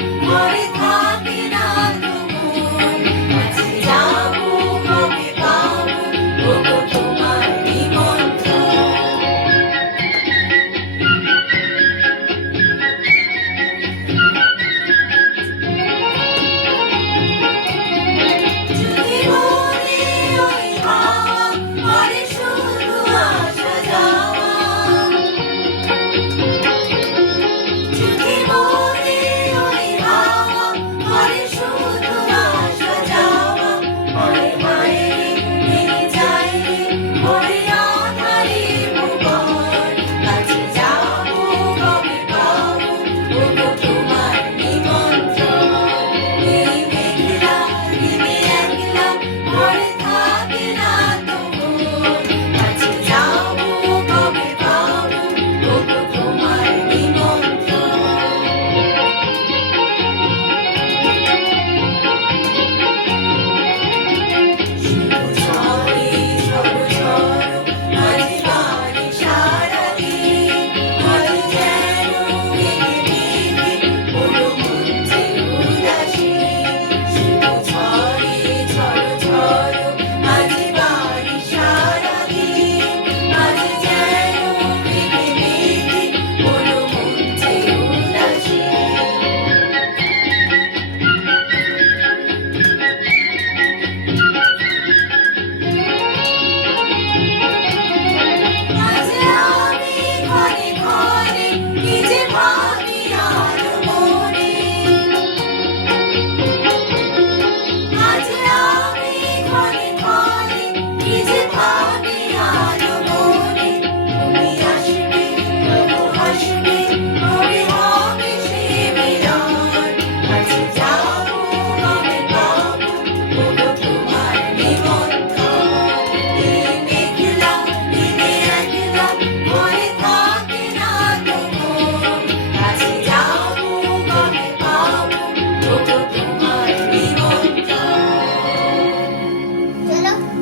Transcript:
морі та